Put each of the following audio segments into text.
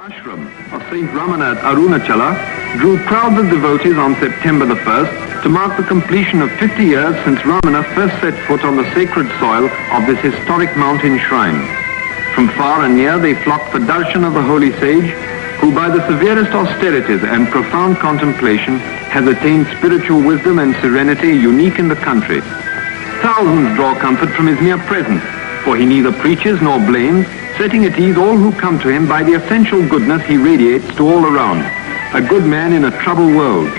ashram of Saint Ramana at Arunachula drew crowds of devotees on September the 1st to mark the completion of 50 years since Ramana first set foot on the sacred soil of this historic mountain shrine. From far and near they flocked for darshan of the holy sage, who by the severest austerities and profound contemplation has attained spiritual wisdom and serenity unique in the country. Thousands draw comfort from his mere presence, for he neither preaches nor blames, setting at ease all who come to him by the essential goodness he radiates to all around. A good man in a troubled world.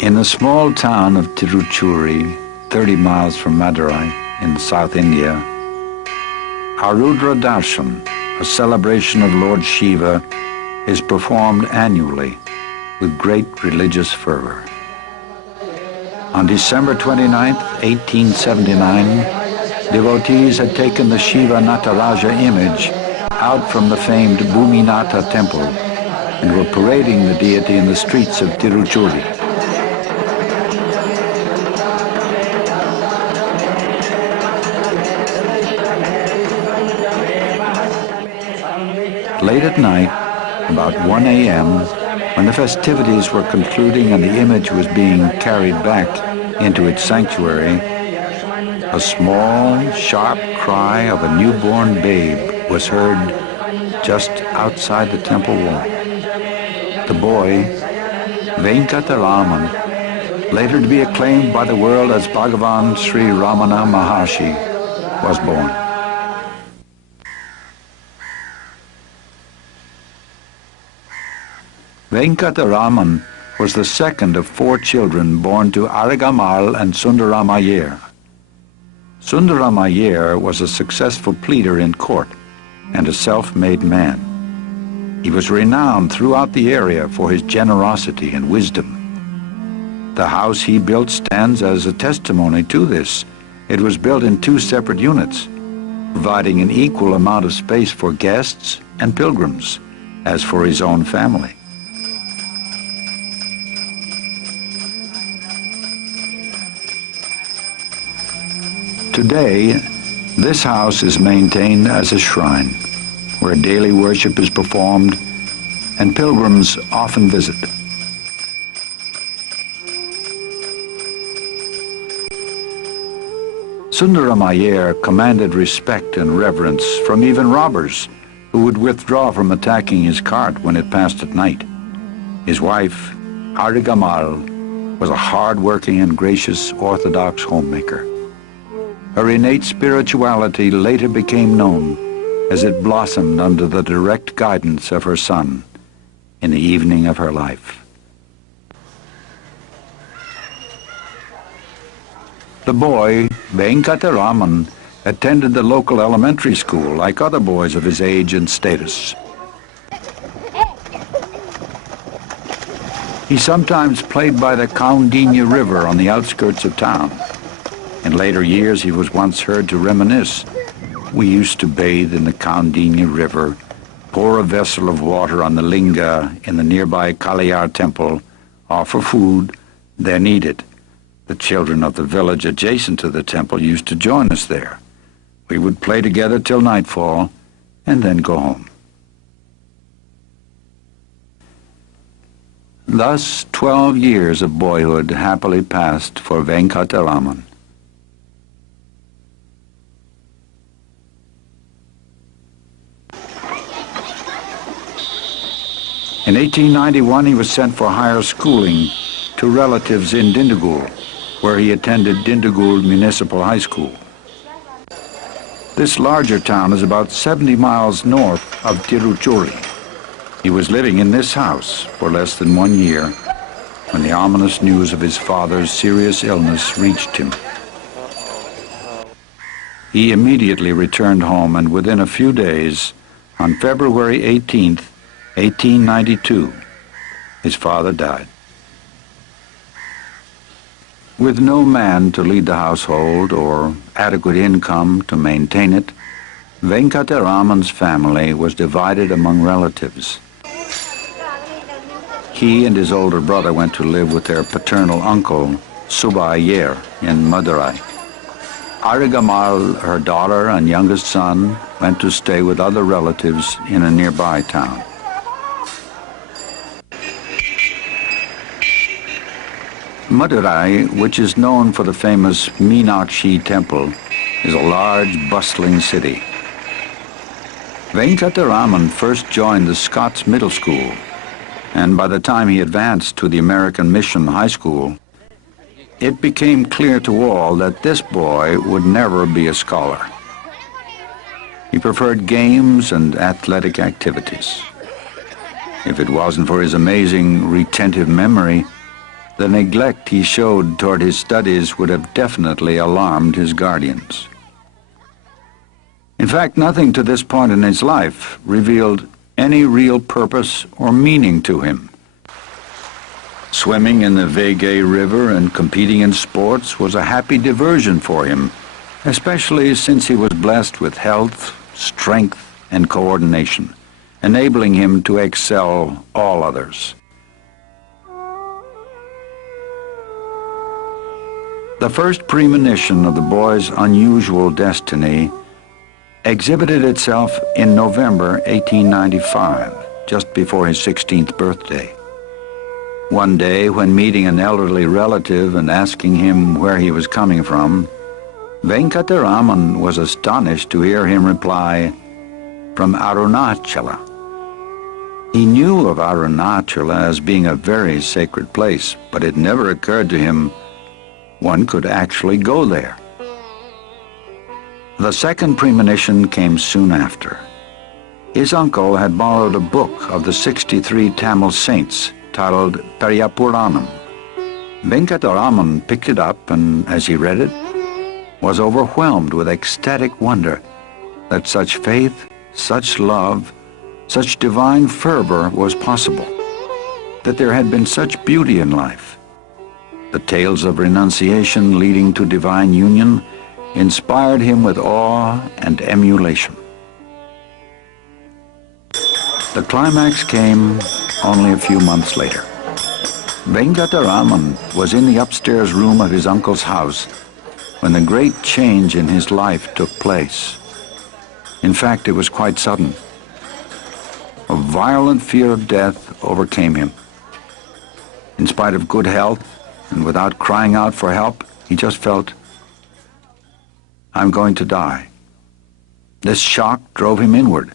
In the small town of Tiruchuri, 30 miles from Madurai in South India, Arudra Darshan, a celebration of Lord Shiva, is performed annually with great religious fervor. On December 29, 1879, devotees had taken the Shiva Nataraja image out from the famed Bhuminatha temple and were parading the deity in the streets of Tiruchuri. Late at night, about 1 a.m., when the festivities were concluding and the image was being carried back into its sanctuary, a small, sharp cry of a newborn babe was heard just outside the temple wall. The boy, Venkataraman, later to be acclaimed by the world as Bhagavan Sri Ramana Maharshi, was born. Venkataraman was the second of 4 children born to Arigamal and Sundaramayer. Sundaramayer was a successful pleader in court and a self-made man. He was renowned throughout the area for his generosity and wisdom. The house he built stands as a testimony to this. It was built in 2 separate units, providing an equal amount of space for guests and pilgrims as for his own family. Today, this house is maintained as a shrine where daily worship is performed and pilgrims often visit. Sundaramayer commanded respect and reverence from even robbers who would withdraw from attacking his cart when it passed at night. His wife, Arigamal, was a hard-working and gracious Orthodox homemaker. Her innate spirituality later became known as it blossomed under the direct guidance of her son in the evening of her life. The boy, Venkataraman, attended the local elementary school like other boys of his age and status. He sometimes played by the Kaundinya River on the outskirts of town. In later years, he was once heard to reminisce. We used to bathe in the Kaundinya River, pour a vessel of water on the linga in the nearby Kaliyar temple, offer food, then eat it. The children of the village adjacent to the temple used to join us there. We would play together till nightfall and then go home. Thus, 12 years of boyhood happily passed for Venkataraman. In 1891, he was sent for higher schooling to relatives in Dindigul, where he attended Dindigul Municipal High School. This larger town is about 70 miles north of Tiruchuri. He was living in this house for less than 1 year when the ominous news of his father's serious illness reached him. He immediately returned home, and within a few days, on February 18th, 1892, his father died. With no man to lead the household or adequate income to maintain it, Venkataraman's family was divided among relatives. He and his older brother went to live with their paternal uncle, Subba Iyer, in Madurai. Arigamal, her daughter and youngest son, went to stay with other relatives in a nearby town. Madurai, which is known for the famous Meenakshi temple, is a large, bustling city. Venkataraman first joined the Scots Middle School, and by the time he advanced to the American Mission High School, it became clear to all that this boy would never be a scholar. He preferred games and athletic activities. If it wasn't for his amazing retentive memory, the neglect he showed toward his studies would have definitely alarmed his guardians. In fact, nothing to this point in his life revealed any real purpose or meaning to him. Swimming in the Vegay River and competing in sports was a happy diversion for him, especially since he was blessed with health, strength, and coordination, enabling him to excel all others. The first premonition of the boy's unusual destiny exhibited itself in November 1895, just before his 16th birthday. One day, when meeting an elderly relative and asking him where he was coming from, Venkataraman was astonished to hear him reply, "From Arunachula." He knew of Arunachula as being a very sacred place, but it never occurred to him one could actually go there. The second premonition came soon after. His uncle had borrowed a book of the 63 Tamil saints titled Periyapuranam. Venkataraman picked it up and, as he read it, was overwhelmed with ecstatic wonder that such faith, such love, such divine fervor was possible, that there had been such beauty in life. The tales of renunciation leading to divine union inspired him with awe and emulation. The climax came only a few months later. Venkataraman was in the upstairs room of his uncle's house when the great change in his life took place. In fact, it was quite sudden. A violent fear of death overcame him. In spite of good health, and without crying out for help, he just felt, "I'm going to die." This shock drove him inward,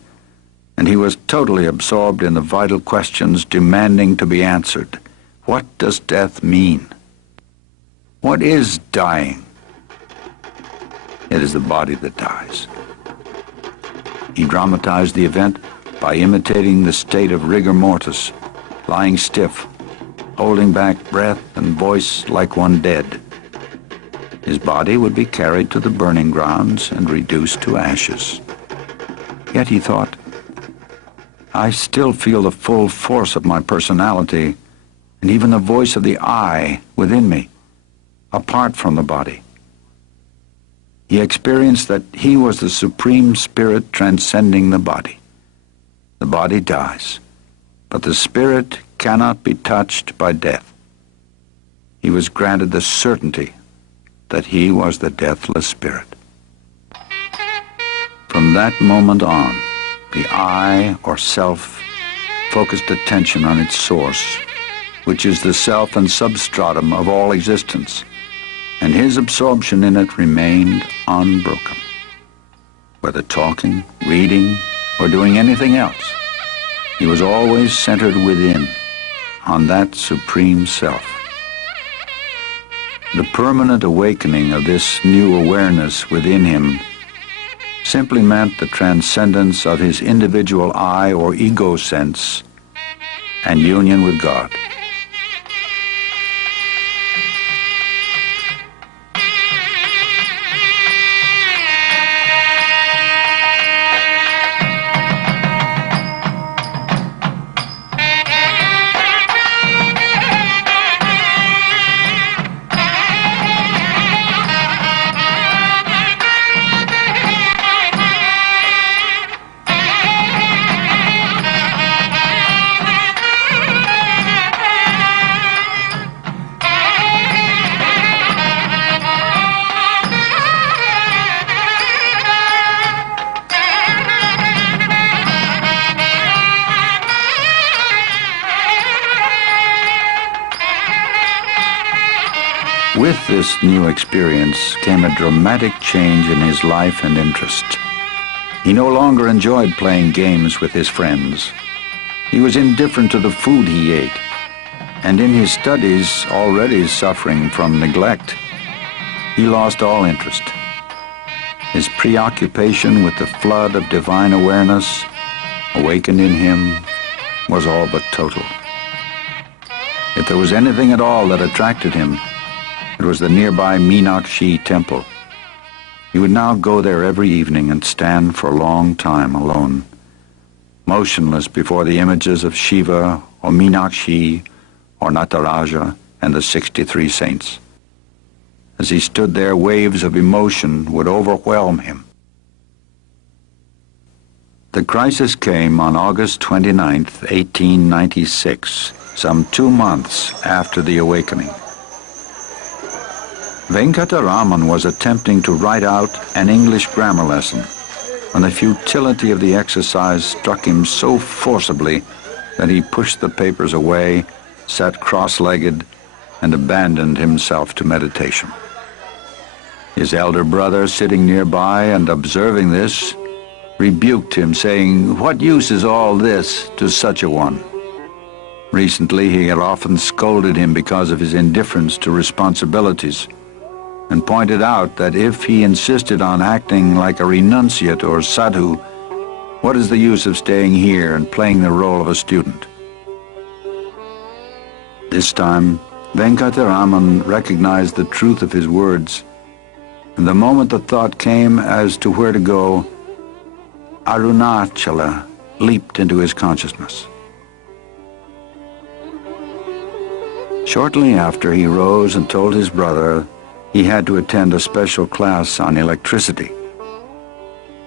and he was totally absorbed in the vital questions demanding to be answered. What does death mean? What is dying? It is the body that dies. He dramatized the event by imitating the state of rigor mortis, lying stiff, holding back breath and voice like one dead. His body would be carried to the burning grounds and reduced to ashes. Yet he thought, I still feel the full force of my personality and even the voice of the I within me, apart from the body. He experienced that he was the supreme spirit transcending the body. The body dies, but the spirit cannot be touched by death. He was granted the certainty that he was the deathless spirit. From that moment on, the I, or self, focused attention on its source, which is the self and substratum of all existence, and his absorption in it remained unbroken. Whether talking, reading, or doing anything else, he was always centered within, on that supreme self. The permanent awakening of this new awareness within him simply meant the transcendence of his individual I or ego sense and union with God. With this new experience came a dramatic change in his life and interest. He no longer enjoyed playing games with his friends. He was indifferent to the food he ate, and in his studies, already suffering from neglect, he lost all interest. His preoccupation with the flood of divine awareness awakened in him was all but total. If there was anything at all that attracted him, it was the nearby Meenakshi temple. He would now go there every evening and stand for a long time alone, motionless before the images of Shiva or Meenakshi or Nataraja and the 63 saints. As he stood there, waves of emotion would overwhelm him. The crisis came on August 29th, 1896, some 2 months after the awakening. Venkataraman was attempting to write out an English grammar lesson when the futility of the exercise struck him so forcibly that he pushed the papers away, sat cross-legged, and abandoned himself to meditation. His elder brother, sitting nearby and observing this, rebuked him, saying, "What use is all this to such a one?" Recently, he had often scolded him because of his indifference to responsibilities, and pointed out that if he insisted on acting like a renunciate or sadhu, what is the use of staying here and playing the role of a student? This time, Venkataraman recognized the truth of his words, and the moment the thought came as to where to go, Arunachula leaped into his consciousness. Shortly after, he rose and told his brother he had to attend a special class on electricity.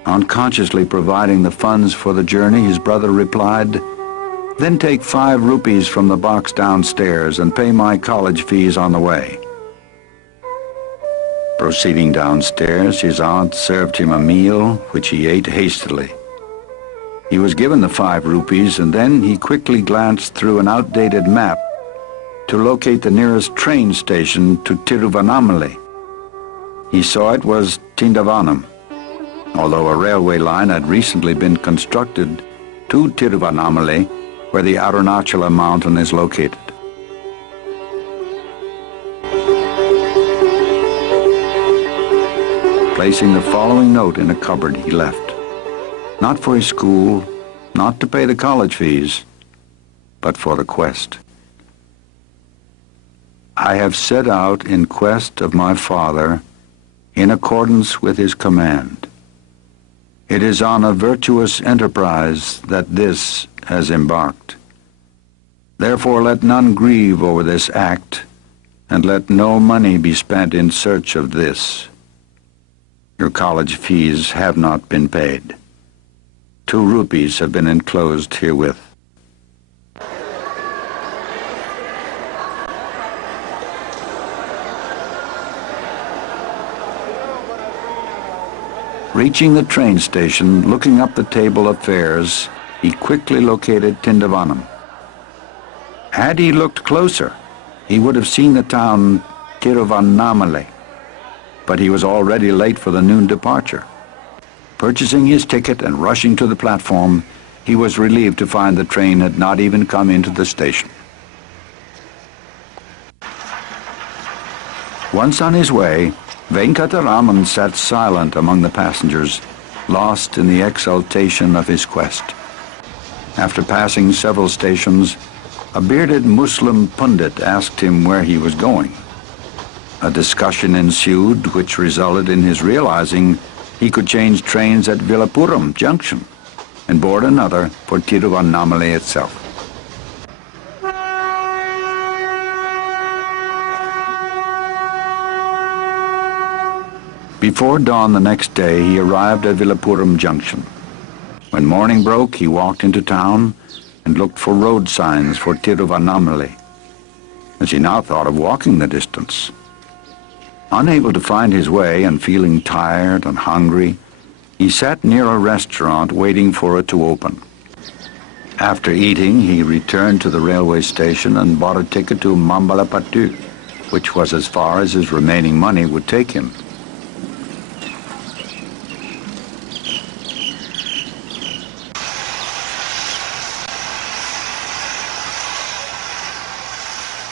Unconsciously providing the funds for the journey, his brother replied, "Then take 5 rupees from the box downstairs and pay my college fees on the way." Proceeding downstairs, his aunt served him a meal, which he ate hastily. He was given the 5 rupees, and then he quickly glanced through an outdated map to locate the nearest train station to Tiruvannamalai. He saw it was Tindavanam, although a railway line had recently been constructed to Tiruvannamalai, where the Arunachula mountain is located. Placing the following note in a cupboard, he left, not for his school, not to pay the college fees, but for the quest. "I have set out in quest of my Father in accordance with his command. It is on a virtuous enterprise that this has embarked. Therefore let none grieve over this act, and let no money be spent in search of this. Your college fees have not been paid. 2 rupees have been enclosed herewith." Reaching the train station, looking up the table of fares, he quickly located Tindavanam. Had he looked closer, he would have seen the town Tiruvannamalai, but he was already late for the noon departure. Purchasing his ticket and rushing to the platform, he was relieved to find the train had not even come into the station. Once on his way, Venkataraman sat silent among the passengers lost in the exaltation of his quest. After passing several stations, a bearded Muslim pundit asked him where he was going. A discussion ensued which resulted in his realizing he could change trains at Villapuram Junction and board another for Tiruvannamalai itself. Before dawn the next day, he arrived at Villapuram Junction. When morning broke, he walked into town and looked for road signs for Tiruvannamalai, as he now thought of walking the distance. Unable to find his way and feeling tired and hungry, he sat near a restaurant waiting for it to open. After eating, he returned to the railway station and bought a ticket to Mambalapattu, which was as far as his remaining money would take him.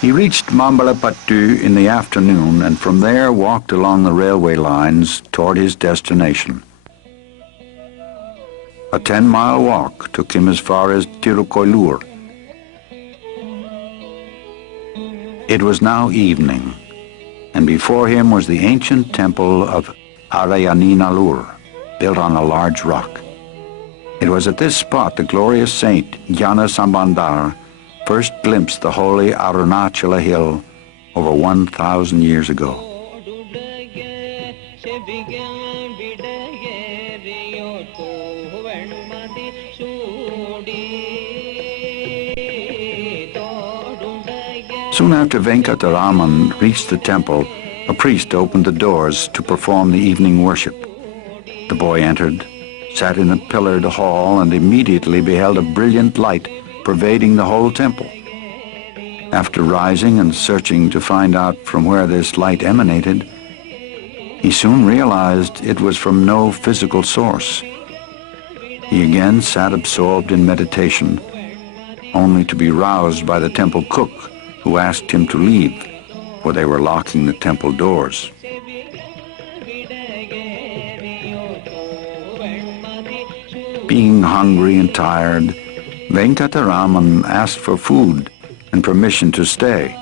He reached Mambalapattu in the afternoon and from there walked along the railway lines toward his destination. A 10-mile walk took him as far as Tirukoilur. It was now evening, and before him was the ancient temple of Arayaninalur, built on a large rock. It was at this spot the glorious saint Jnana Sambandar first glimpsed the holy Arunachula hill over 1,000 years ago. Soon after Venkataraman reached the temple, a priest opened the doors to perform the evening worship. The boy entered, sat in a pillared hall, and immediately beheld a brilliant light pervading the whole temple. After rising and searching to find out from where this light emanated, he soon realized it was from no physical source. He again sat absorbed in meditation, only to be roused by the temple cook, who asked him to leave, for they were locking the temple doors. Being hungry and tired, Venkataraman asked for food and permission to stay.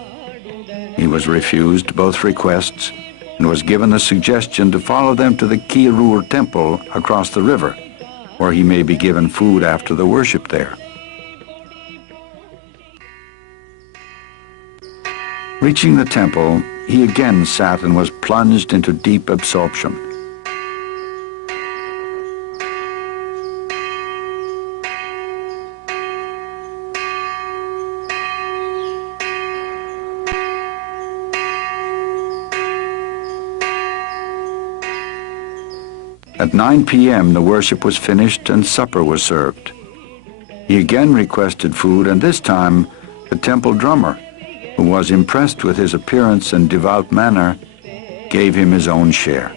He was refused both requests and was given the suggestion to follow them to the Kirur temple across the river, where he may be given food after the worship there. Reaching the temple, he again sat and was plunged into deep absorption. At 9 p.m. the worship was finished and supper was served. He again requested food, and this time the temple drummer, who was impressed with his appearance and devout manner, gave him his own share.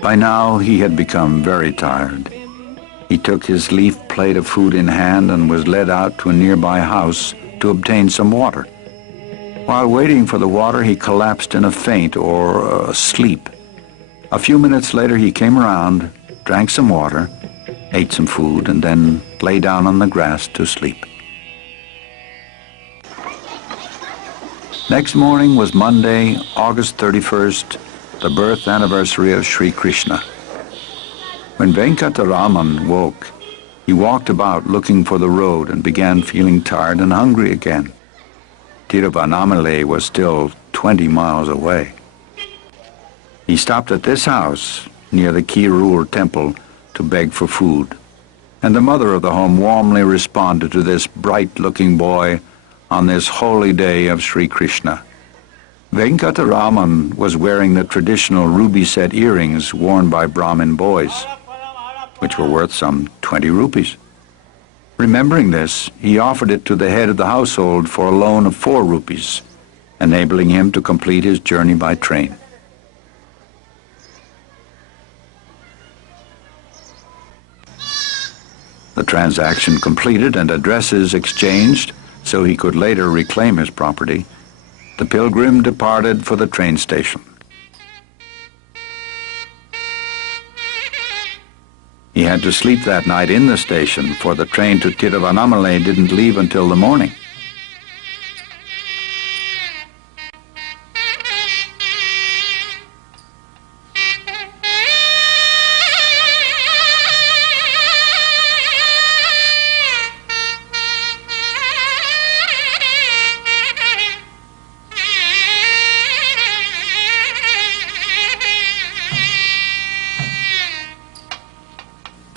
By now he had become very tired. He took his leaf plate of food in hand and was led out to a nearby house to obtain some water. While waiting for the water, he collapsed in a faint or sleep. A few minutes later, he came around, drank some water, ate some food, and then lay down on the grass to sleep. Next morning was Monday, August 31st, the birth anniversary of Sri Krishna. When Venkataraman woke, he walked about looking for the road and began feeling tired and hungry again. Tiruvannamalai was still 20 miles away. He stopped at this house near the Kirur temple to beg for food, and the mother of the home warmly responded to this bright-looking boy on this holy day of Sri Krishna. Venkataraman was wearing the traditional ruby-set earrings worn by Brahmin boys, which were worth some 20 rupees. Remembering this, he offered it to the head of the household for a loan of 4 rupees, enabling him to complete his journey by train. The transaction completed and addresses exchanged so he could later reclaim his property, the pilgrim departed for the train station. had to sleep that night in the station, for the train to Tiruvannamalai didn't leave until the morning.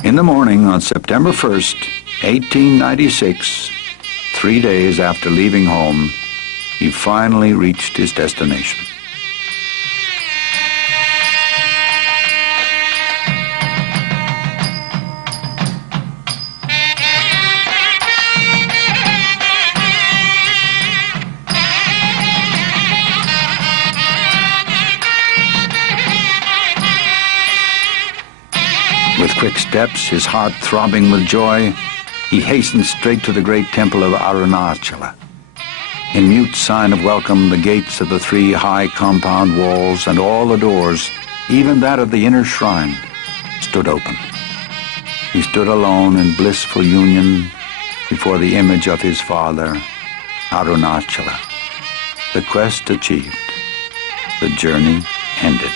In the morning on September 1st, 1896, 3 days after leaving home, he finally reached his destination. With quick steps, his heart throbbing with joy, he hastened straight to the great temple of Arunachula. In mute sign of welcome, the gates of the 3 high compound walls and all the doors, even that of the inner shrine, stood open. He stood alone in blissful union before the image of his father, Arunachula. The quest achieved, the journey ended.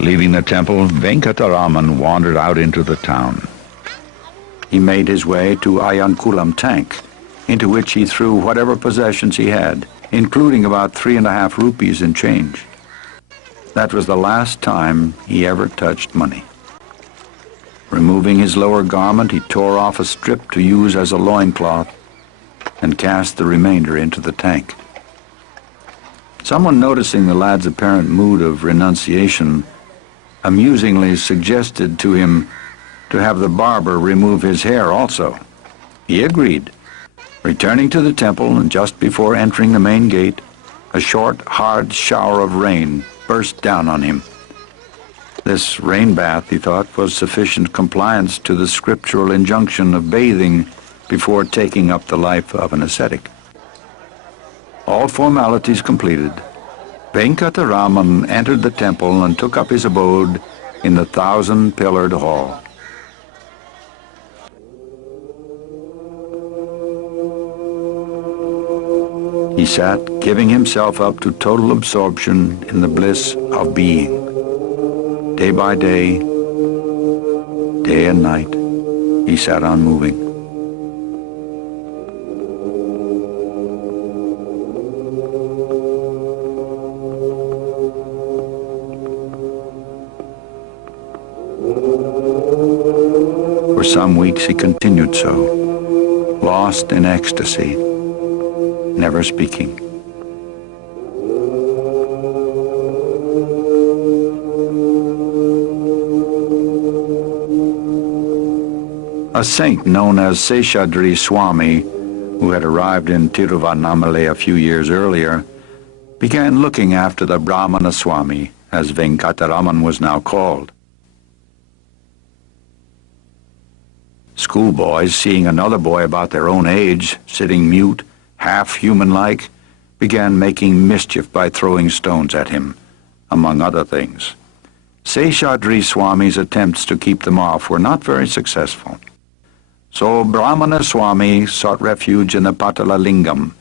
Leaving the temple, Venkataraman wandered out into the town. He made his way to Ayankulam tank, into which he threw whatever possessions he had, including about 3.5 rupees in change. That was the last time he ever touched money. Removing his lower garment, he tore off a strip to use as a loincloth and cast the remainder into the tank. Someone, noticing the lad's apparent mood of renunciation, amusingly suggested to him to have the barber remove his hair also. He agreed. Returning to the temple, and just before entering the main gate, a short, hard shower of rain burst down on him. This rain bath, he thought, was sufficient compliance to the scriptural injunction of bathing before taking up the life of an ascetic. All formalities completed, Venkataraman entered the temple and took up his abode in the 1,000-pillared hall. He sat, giving himself up to total absorption in the bliss of being. Day by day, day and night, he sat unmoving. For some weeks he continued so, lost in ecstasy, never speaking. A saint known as Seshadri Swami, who had arrived in Tiruvannamalai a few years earlier, began looking after the Ramana Swami, as Venkataraman was now called. Schoolboys, seeing another boy about their own age, sitting mute, half human-like, began making mischief by throwing stones at him, among other things. Seshadri Swami's attempts to keep them off were not very successful. So Brahmana Swami sought refuge in the Patala Lingam,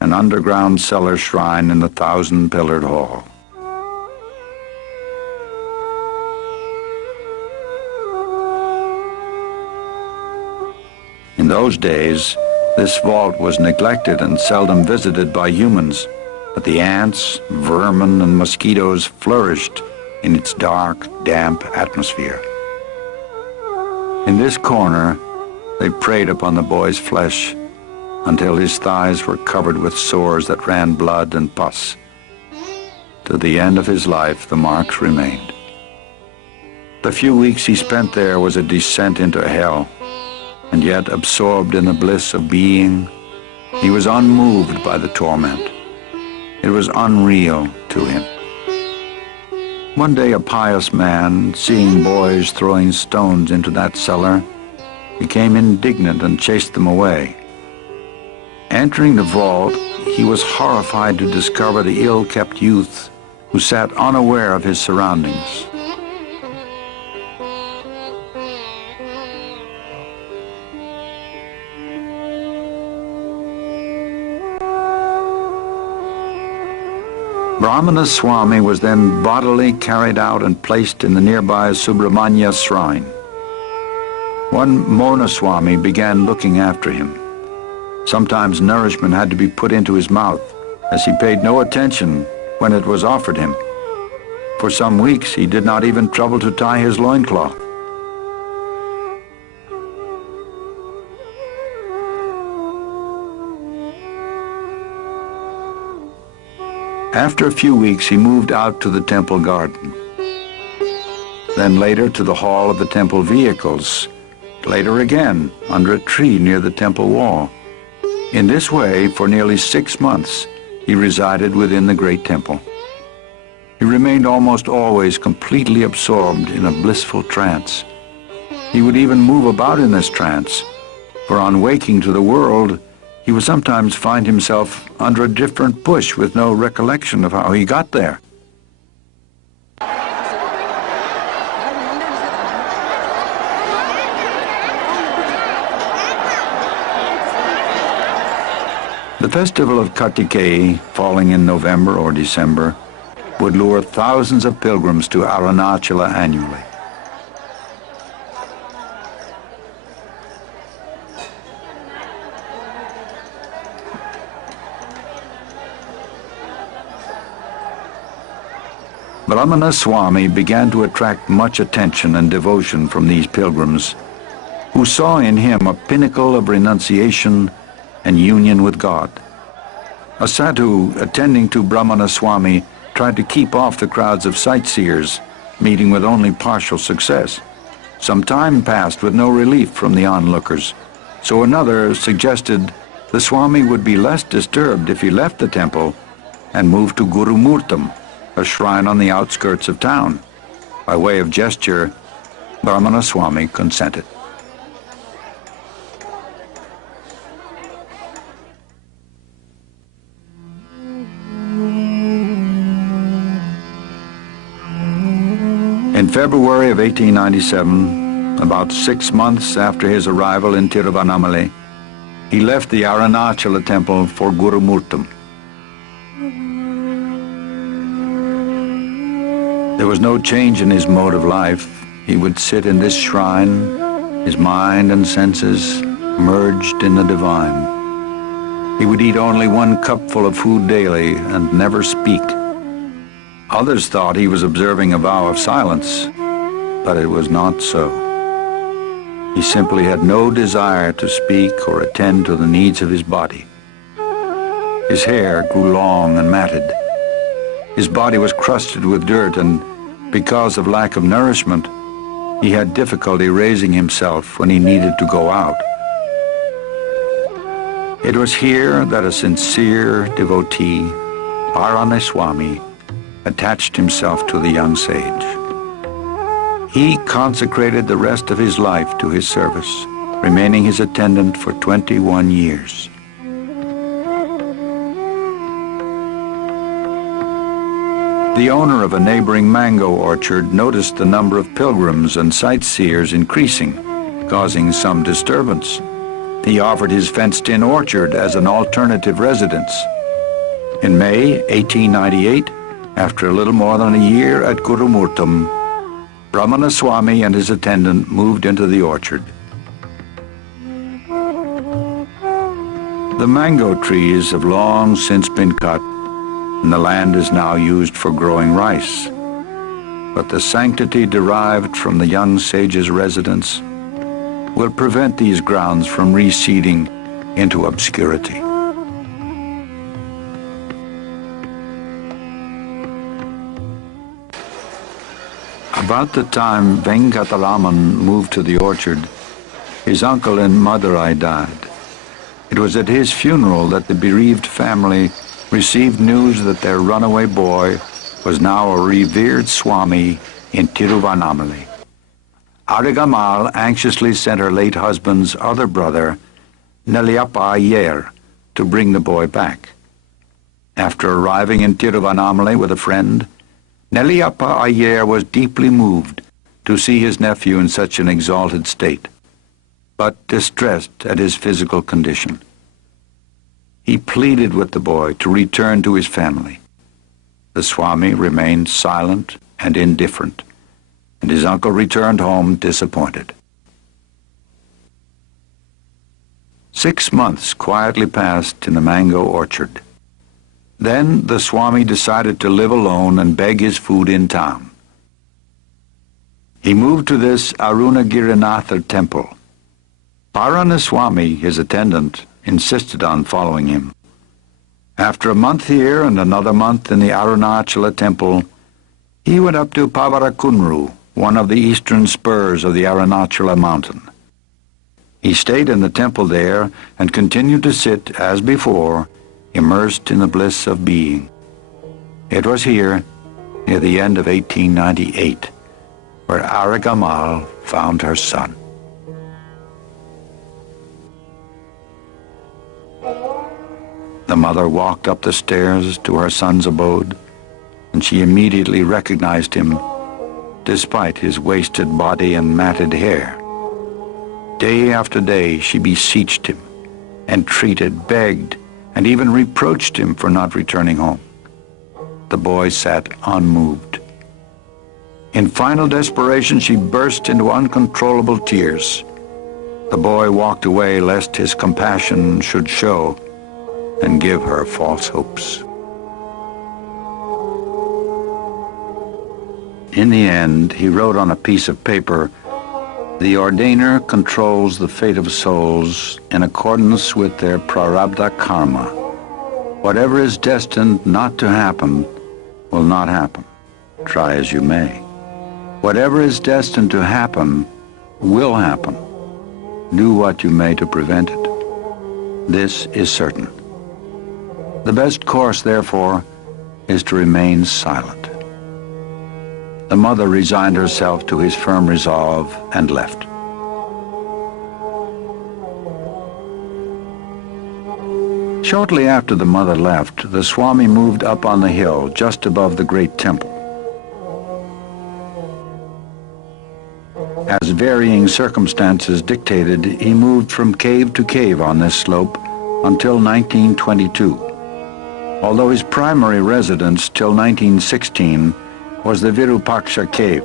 an underground cellar shrine in the 1,000-pillared hall. In those days, this vault was neglected and seldom visited by humans, but the ants, vermin, and mosquitoes flourished in its dark, damp atmosphere. In this corner, they preyed upon the boy's flesh until his thighs were covered with sores that ran blood and pus. To the end of his life, the marks remained. The few weeks he spent there was a descent into hell, and yet absorbed in the bliss of being, he was unmoved by the torment. It was unreal to him. One day a pious man, seeing boys throwing stones into that cellar, became indignant and chased them away. Entering the vault, he was horrified to discover the ill-kept youth who sat unaware of his surroundings. Ramana Swami was then bodily carried out and placed in the nearby Subramanya shrine. One Mona Swami began looking after him. Sometimes nourishment had to be put into his mouth, as he paid no attention when it was offered him. For some weeks he did not even trouble to tie his loincloth. After a few weeks, he moved out to the temple garden, then later to the hall of the temple vehicles, later again under a tree near the temple wall. In this way, for nearly 6 months, he resided within the great temple. He remained almost always completely absorbed in a blissful trance. He would even move about in this trance, for on waking to the world, he would sometimes find himself under a different bush with no recollection of how he got there. The festival of Kartikeya, falling in November or December, would lure thousands of pilgrims to Arunachula annually. Ramana Swami began to attract much attention and devotion from these pilgrims, who saw in him a pinnacle of renunciation and union with God. A sadhu attending to Ramana Swami tried to keep off the crowds of sightseers, meeting with only partial success. Some time passed with no relief from the onlookers, so another suggested the Swami would be less disturbed if he left the temple and moved to Guru Murtam, a shrine on the outskirts of town. By way of gesture, Ramana Swami consented. In February of 1897, about 6 months after his arrival in Tiruvannamalai, he left the Arunachala temple for Guru Murtam. There was no change in his mode of life. He would sit in this shrine, his mind and senses merged in the divine. He would eat only 1 cupful of food daily and never speak. Others thought he was observing a vow of silence, but it was not so. He simply had no desire to speak or attend to the needs of his body. His hair grew long and matted. His body was crusted with dirt, and because of lack of nourishment, he had difficulty raising himself when he needed to go out. It was here that a sincere devotee, Ramana Swami, attached himself to the young sage. He consecrated the rest of his life to his service, remaining his attendant for 21 years. The owner of a neighboring mango orchard noticed the number of pilgrims and sightseers increasing, causing some disturbance. He offered his fenced-in orchard as an alternative residence. In May 1898, after a little more than a year at Guru Murtam, Ramana Swami and his attendant moved into the orchard. The mango trees have long since been cut, and the land is now used for growing rice. But the sanctity derived from the young sage's residence will prevent these grounds from receding into obscurity. About the time Venkataraman moved to the orchard, his uncle in Madurai died. It was at his funeral that the bereaved family received news that their runaway boy was now a revered Swami in Tiruvannamalai. Arigamal anxiously sent her late husband's other brother, Nelliyappa Iyer, to bring the boy back. After arriving in Tiruvannamalai with a friend, Nelliyappa Iyer was deeply moved to see his nephew in such an exalted state, but distressed at his physical condition. He pleaded with the boy to return to his family. The Swami remained silent and indifferent, and his uncle returned home disappointed. 6 months quietly passed in the mango orchard. Then the Swami decided to live alone and beg his food in town. He moved to this Arunagirinatha temple. Paranaswami, his attendant, insisted on following him. After a month here and another month in the Arunachula temple, he went up to Pavarakunru, one of the eastern spurs of the Arunachula mountain. He stayed in the temple there and continued to sit, as before, immersed in the bliss of being. It was here, near the end of 1898, where Arigamal found her son. The mother walked up the stairs to her son's abode, and she immediately recognized him, despite his wasted body and matted hair. Day after day she beseeched him, entreated, begged, and even reproached him for not returning home. The boy sat unmoved. In final desperation, she burst into uncontrollable tears. The boy walked away lest his compassion should show and give her false hopes. In the end, he wrote on a piece of paper, "The ordainer controls the fate of souls in accordance with their prarabdha karma. Whatever is destined not to happen will not happen, try as you may. Whatever is destined to happen will happen. Do what you may to prevent it. This is certain. The best course, therefore, is to remain silent." The mother resigned herself to his firm resolve and left. Shortly after the mother left, the Swami moved up on the hill just above the great temple. As varying circumstances dictated, he moved from cave to cave on this slope until 1922, although his primary residence till 1916 was the Virupaksha cave.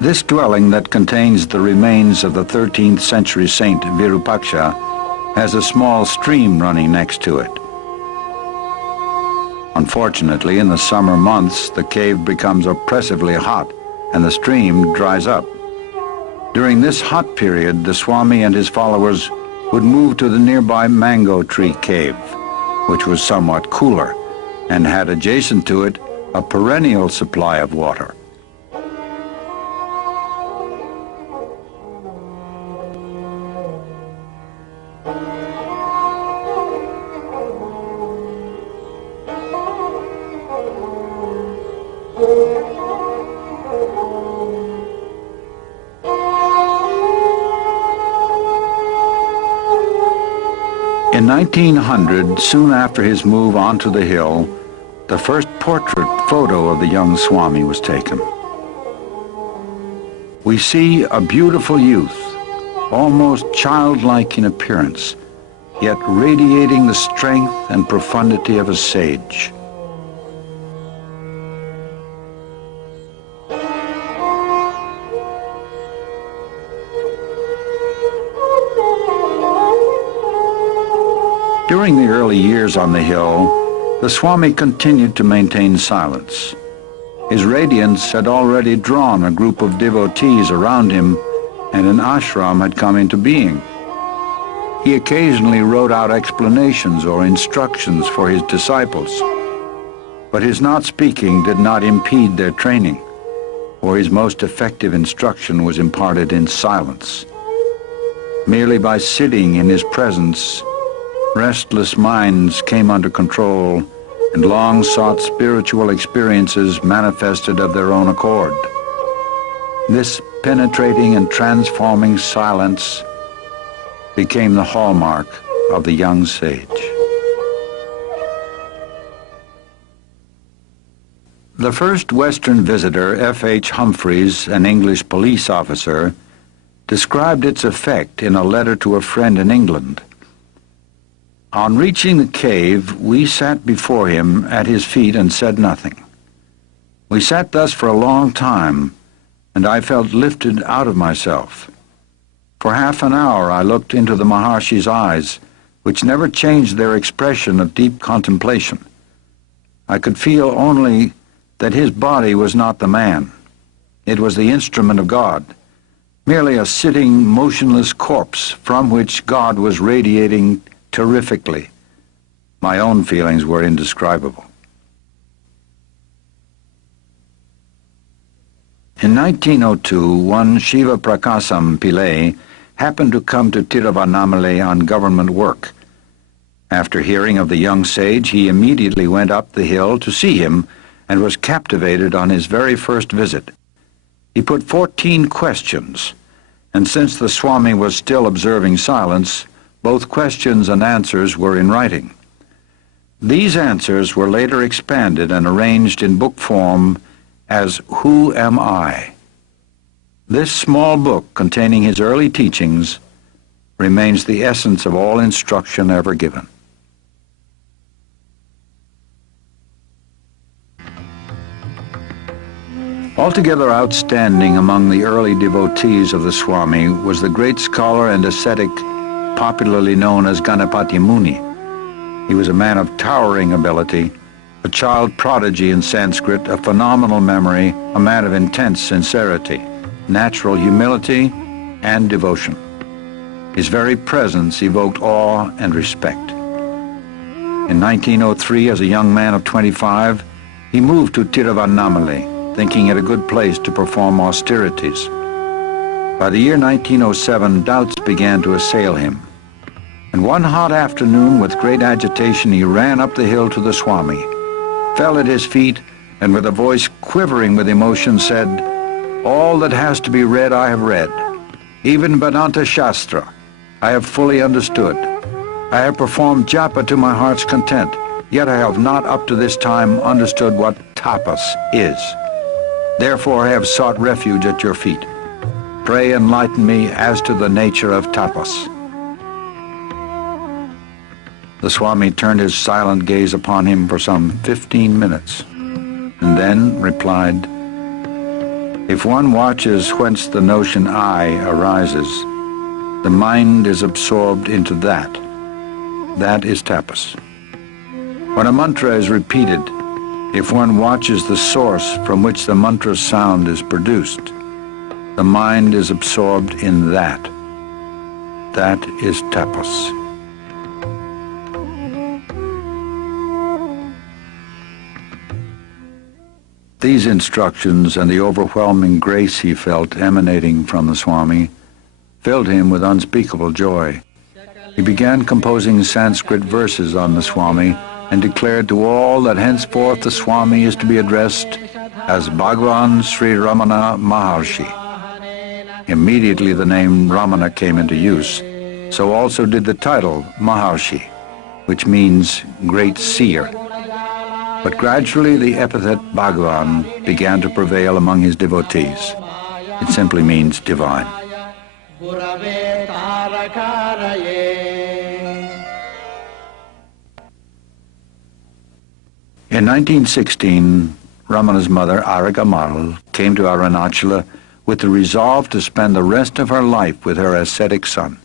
This dwelling that contains the remains of the 13th century saint Virupaksha has a small stream running next to it. Unfortunately, in the summer months, the cave becomes oppressively hot and the stream dries up. During this hot period, the Swami and his followers would move to the nearby mango tree cave, which was somewhat cooler and had adjacent to it a perennial supply of water. In 1900, soon after his move onto the hill, the first portrait photo of the young Swami was taken. We see a beautiful youth, almost childlike in appearance, yet radiating the strength and profundity of a sage. During the early years on the hill, The Swami continued to maintain silence. His radiance had already drawn a group of devotees around him, and an ashram had come into being. He occasionally wrote out explanations or instructions for his disciples, but his not speaking did not impede their training, for his most effective instruction was imparted in silence. Merely by sitting in his presence, restless minds came under control, and long-sought spiritual experiences manifested of their own accord. This penetrating and transforming silence became the hallmark of the young sage. The first Western visitor, F.H. Humphreys, an English police officer, described its effect in a letter to a friend in England. On reaching the cave, we sat before him at his feet and said nothing. We sat thus for a long time, and I felt lifted out of myself. For half an hour I looked into the Maharshi's eyes, which never changed their expression of deep contemplation. I could feel only that his body was not the man. It was the instrument of God, merely a sitting, motionless corpse from which God was radiating terrifically. My own feelings were indescribable. In 1902, one Shiva Prakasam Pillai happened to come to Tiruvannamalai on government work. After hearing of the young sage, he immediately went up the hill to see him and was captivated on his very first visit. He put 14 questions, and since the Swami was still observing silence, both questions and answers were in writing. These answers were later expanded and arranged in book form as Who Am I? This small book, containing his early teachings, remains the essence of all instruction ever given. Altogether outstanding among the early devotees of the Swami was the great scholar and ascetic popularly known as Ganapati Muni. He was a man of towering ability, a child prodigy in Sanskrit, a phenomenal memory, a man of intense sincerity, natural humility, and devotion. His very presence evoked awe and respect. In 1903, as a young man of 25, he moved to Tiruvannamalai, thinking it a good place to perform austerities. By the year 1907, doubts began to assail him. And one hot afternoon, with great agitation, he ran up the hill to the Swami, fell at his feet, and with a voice quivering with emotion said, "All that has to be read I have read. Even Vedanta Shastra I have fully understood. I have performed japa to my heart's content, yet I have not up to this time understood what tapas is. Therefore I have sought refuge at your feet. Pray enlighten me as to the nature of tapas." The Swami turned his silent gaze upon him for some 15 minutes, and then replied, "If one watches whence the notion I arises, the mind is absorbed into that. That is tapas. When a mantra is repeated, if one watches the source from which the mantra's sound is produced, the mind is absorbed in that. That is tapas." These instructions and the overwhelming grace he felt emanating from the Swami filled him with unspeakable joy. He began composing Sanskrit verses on the Swami and declared to all that henceforth the Swami is to be addressed as Bhagvan Sri Ramana Maharshi. Immediately the name Ramana came into use, so also did the title Maharshi, which means great seer. But gradually the epithet Bhagavan began to prevail among his devotees. It simply means divine. In 1916, Ramana's mother, Aragamal, came to Arunachula with the resolve to spend the rest of her life with her ascetic son.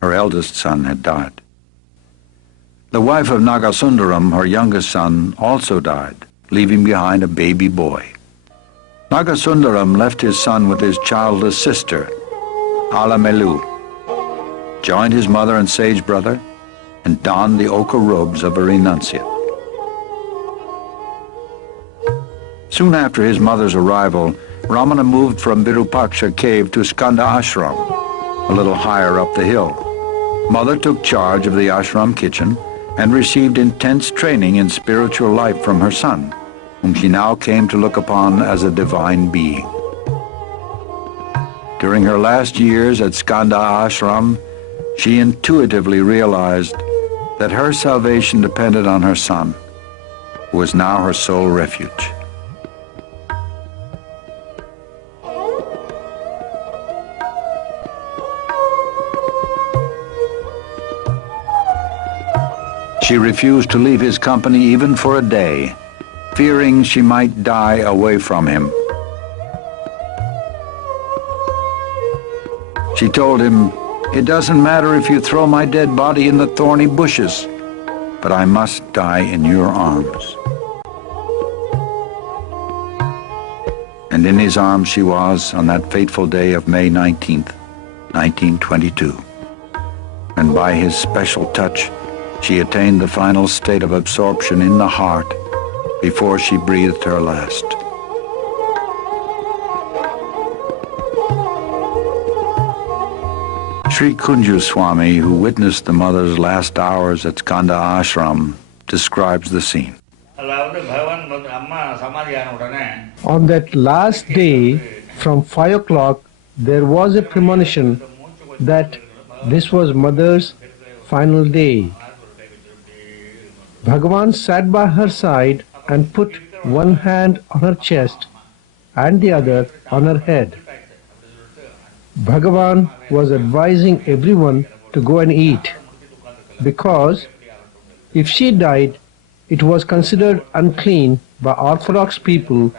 Her eldest son had died. The wife of Nagasundaram, her youngest son, also died, leaving behind a baby boy. Nagasundaram left his son with his childless sister, Alamelu, joined his mother and sage brother, and donned the ochre robes of a renunciate. Soon after his mother's arrival, Ramana moved from Virupaksha cave to Skanda ashram, a little higher up the hill. Mother took charge of the ashram kitchen and received intense training in spiritual life from her son, whom she now came to look upon as a divine being. During her last years at Skanda ashram, she intuitively realized that her salvation depended on her son, who was now her sole refuge. She refused to leave his company even for a day, fearing she might die away from him. She told him, "It doesn't matter if you throw my dead body in the thorny bushes, but I must die in your arms." And in his arms she was on that fateful day of May 19th, 1922. And by his special touch, she attained the final state of absorption in the heart before she breathed her last. Sri Kunju Swami, who witnessed the mother's last hours at Skanda ashram, describes the scene. On that last day, from 5 o'clock, there was a premonition that this was mother's final day. Bhagavan sat by her side and put one hand on her chest and the other on her head. Bhagavan was advising everyone to go and eat, because if she died, it was considered unclean by Orthodox people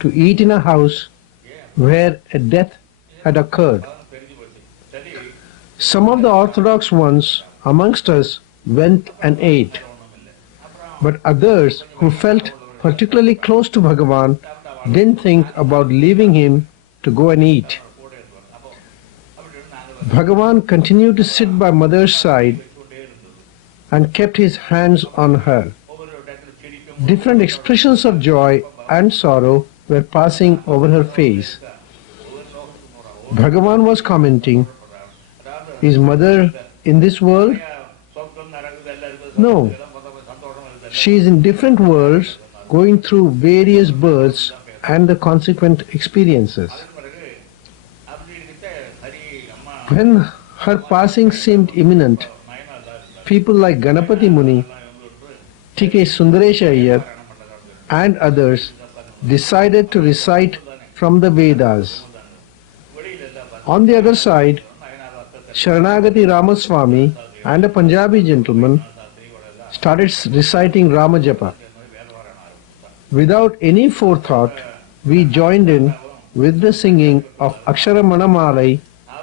to eat in a house where a death had occurred. Some of the Orthodox ones amongst us went and ate, but others who felt particularly close to Bhagavan didn't think about leaving him to go and eat. Bhagavan continued to sit by mother's side and kept his hands on her. Different expressions of joy and sorrow were passing over her face. Bhagavan was commenting, "Is mother in this world? No. She is in different worlds, going through various births and the consequent experiences." When her passing seemed imminent, people like Ganapati Muni, T.K. Sundaresh Iyer, and others decided to recite from the Vedas. On the other side, Sharanagati Ramaswamy and a Punjabi gentleman started reciting Ramajapa. Without any forethought, we joined in with the singing of Akshara Manamalai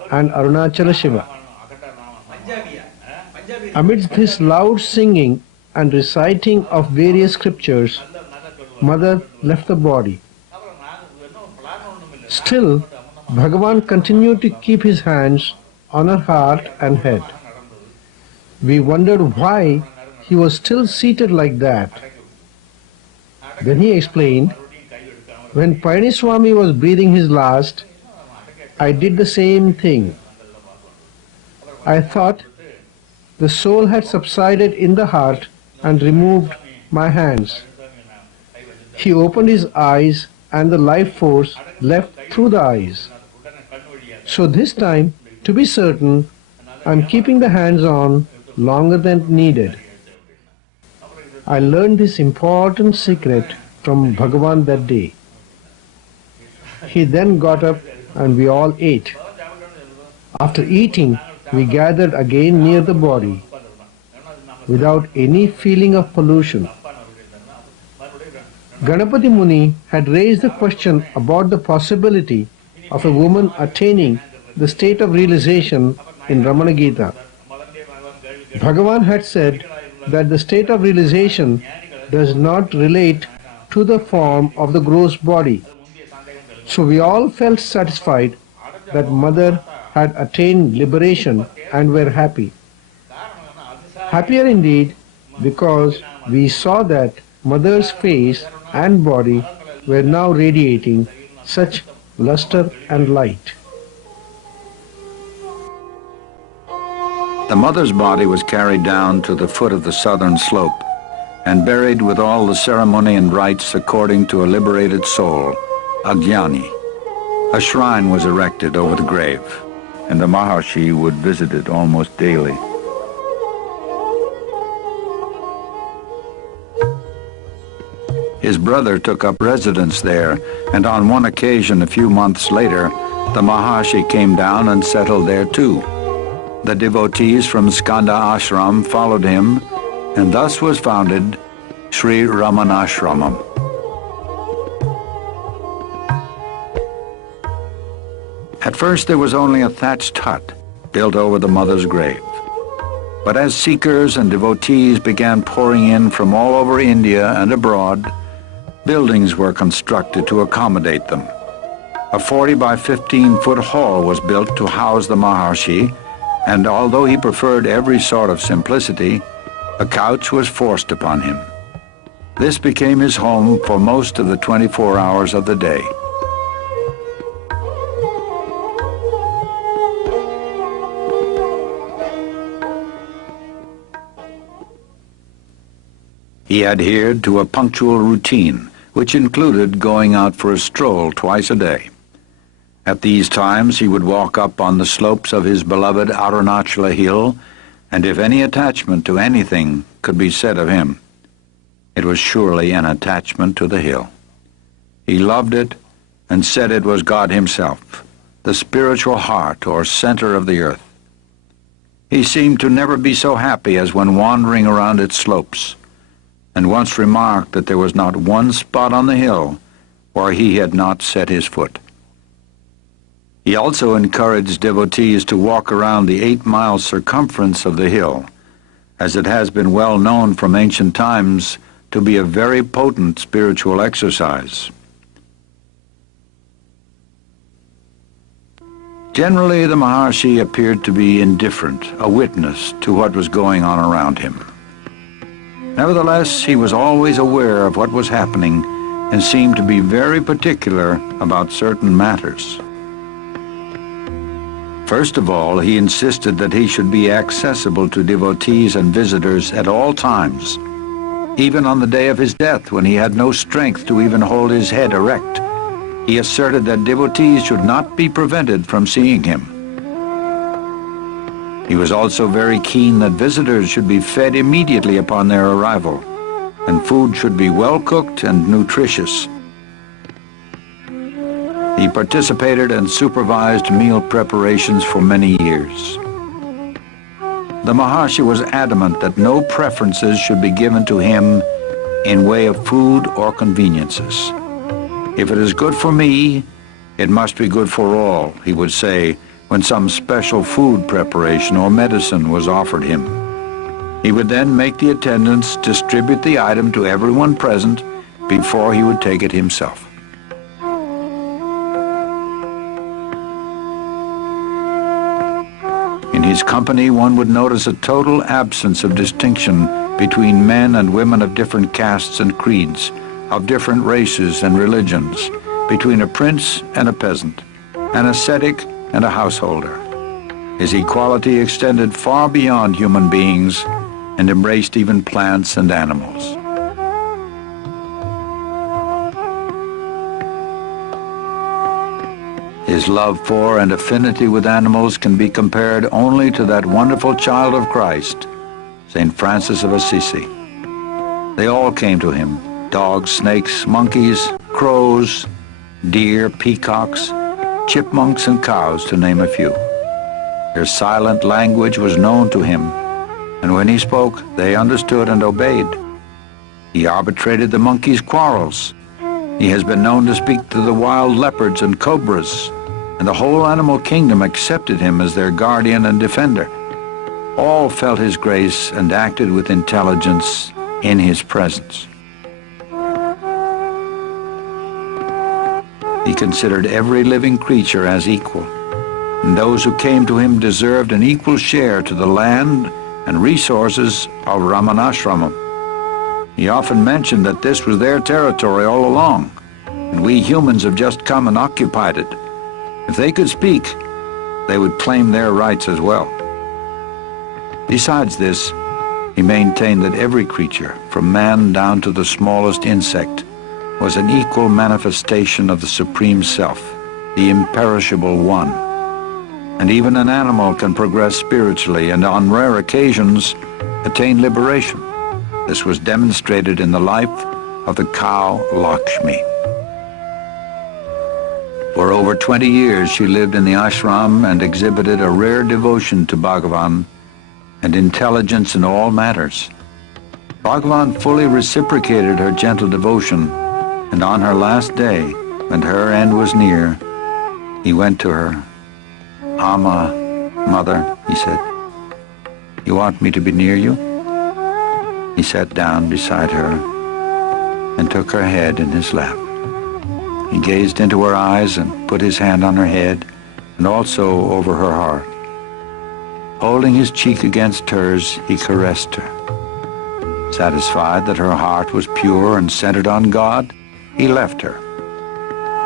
and Arunachula Shiva. Amidst this loud singing and reciting of various scriptures, mother left the body. Still, Bhagavan continued to keep his hands on her heart and head. We wondered why he was still seated like that. Then he explained, "When Painiswami was breathing his last, I did the same thing. I thought the soul had subsided in the heart and removed my hands. He opened his eyes and the life force left through the eyes. So this time, to be certain, I'm keeping the hands on longer than needed." I learned this important secret from Bhagavan that day. He then got up and we all ate. After eating, we gathered again near the body without any feeling of pollution. Ganapati Muni had raised the question about the possibility of a woman attaining the state of realization in Ramana Gita. Bhagavan had said that the state of realization does not relate to the form of the gross body. So we all felt satisfied that Mother had attained liberation and were happy. Happier indeed, because we saw that Mother's face and body were now radiating such luster and light. The mother's body was carried down to the foot of the southern slope and buried with all the ceremony and rites according to a liberated soul, a jnani. A shrine was erected over the grave, and the Maharshi would visit it almost daily. His brother took up residence there, and on one occasion a few months later, the Maharshi came down and settled there too. The devotees from Skanda Ashram followed him, and thus was founded Sri Ramana Ashramam. At first there was only a thatched hut built over the mother's grave. But as seekers and devotees began pouring in from all over India and abroad, buildings were constructed to accommodate them. A 40 by 15-foot hall was built to house the Maharshi, and although he preferred every sort of simplicity, a couch was forced upon him. This became his home for most of the 24 hours of the day. He adhered to a punctual routine, which included going out for a stroll twice a day. At these times he would walk up on the slopes of his beloved Arunachula hill, and if any attachment to anything could be said of him, it was surely an attachment to the hill. He loved it and said it was God himself, the spiritual heart or center of the earth. He seemed to never be so happy as when wandering around its slopes, and once remarked that there was not one spot on the hill where he had not set his foot. He also encouraged devotees to walk around the 8-mile circumference of the hill, as it has been well known from ancient times to be a very potent spiritual exercise. Generally, the Maharshi appeared to be indifferent, a witness to what was going on around him. Nevertheless, he was always aware of what was happening and seemed to be very particular about certain matters. First of all, he insisted that he should be accessible to devotees and visitors at all times, even on the day of his death when he had no strength to even hold his head erect. He asserted that devotees should not be prevented from seeing him. He was also very keen that visitors should be fed immediately upon their arrival, and food should be well cooked and nutritious. He participated and supervised meal preparations for many years. The Maharshi was adamant that no preferences should be given to him in way of food or conveniences. If it is good for me, it must be good for all, he would say when some special food preparation or medicine was offered him. He would then make the attendants distribute the item to everyone present before he would take it himself. In his company, one would notice a total absence of distinction between men and women of different castes and creeds, of different races and religions, between a prince and a peasant, an ascetic and a householder. His equality extended far beyond human beings and embraced even plants and animals. His love for and affinity with animals can be compared only to that wonderful child of Christ, St. Francis of Assisi. They all came to him, dogs, snakes, monkeys, crows, deer, peacocks, chipmunks, and cows, to name a few. Their silent language was known to him, and when he spoke, they understood and obeyed. He arbitrated the monkeys' quarrels. He has been known to speak to the wild leopards and cobras, and the whole animal kingdom accepted him as their guardian and defender. All felt his grace and acted with intelligence in his presence. He considered every living creature as equal, and those who came to him deserved an equal share to the land and resources of Ramanashramam. He often mentioned that this was their territory all along, and we humans have just come and occupied it. If they could speak, they would claim their rights as well. Besides this, he maintained that every creature, from man down to the smallest insect, was an equal manifestation of the Supreme Self, the imperishable One. And even an animal can progress spiritually and on rare occasions attain liberation. This was demonstrated in the life of the cow Lakshmi. For over 20 years she lived in the ashram and exhibited a rare devotion to Bhagavan and intelligence in all matters. Bhagavan fully reciprocated her gentle devotion, and on her last day, when her end was near, he went to her. "Amma, Mother," he said, "you want me to be near you?" He sat down beside her and took her head in his lap. He gazed into her eyes and put his hand on her head and also over her heart. Holding his cheek against hers, he caressed her. Satisfied that her heart was pure and centered on God, he left her.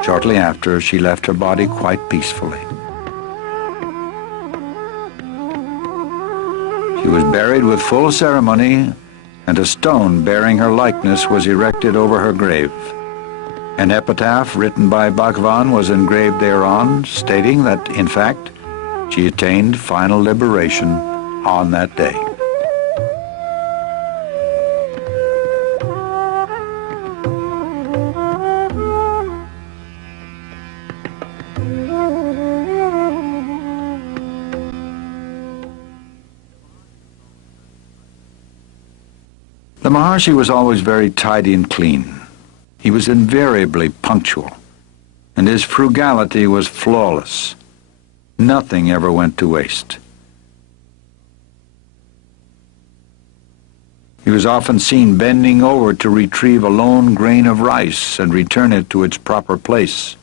Shortly after, she left her body quite peacefully. She was buried with full ceremony, and a stone bearing her likeness was erected over her grave. An epitaph written by Bhagavan was engraved thereon, stating that, in fact, she attained final liberation on that day. The Maharshi was always very tidy and clean. He was invariably punctual, and his frugality was flawless. Nothing ever went to waste. He was often seen bending over to retrieve a lone grain of rice and return it to its proper place.